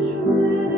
wish we